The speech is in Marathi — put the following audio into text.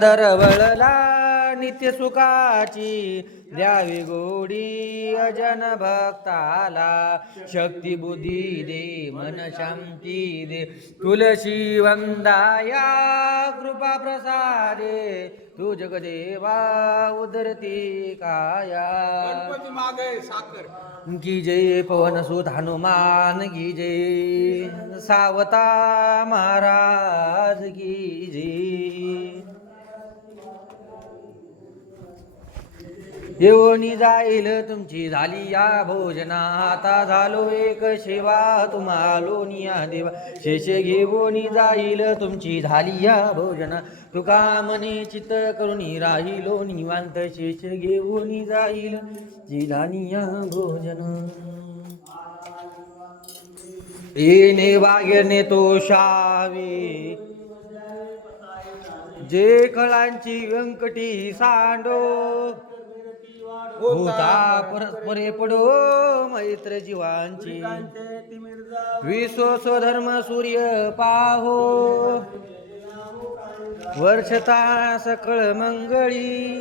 दरवळला नित्य सुखाची द्यावी गोडी अजन भक्ताला शक्ती बुद्धी दे मन शांती दे तुलसी वंदाया कृपा प्रसादे तू जगदेवा उदरती काया गणपती मागे साखर की जय पवन सुत हनुमान की जय सावता महाराज की जय येऊनी जाईल तुमची झाली या भोजना आता झालो एक सेवा तुम्हालो निया देवा शेष घेऊनी जाईल तुमची झाली या भोजना तुका मने चित्त करुणी राहिलो निवांत शेष घेऊनी जाईल जी झाली या भोजना येणे वागणे तो शावी जे खळांची व्यंकटी सांडो होता परस्परे पडो मैत्र जीवांची विश्व स्वधर्म सूर्य पाहो वर्षता सकळ मंगळी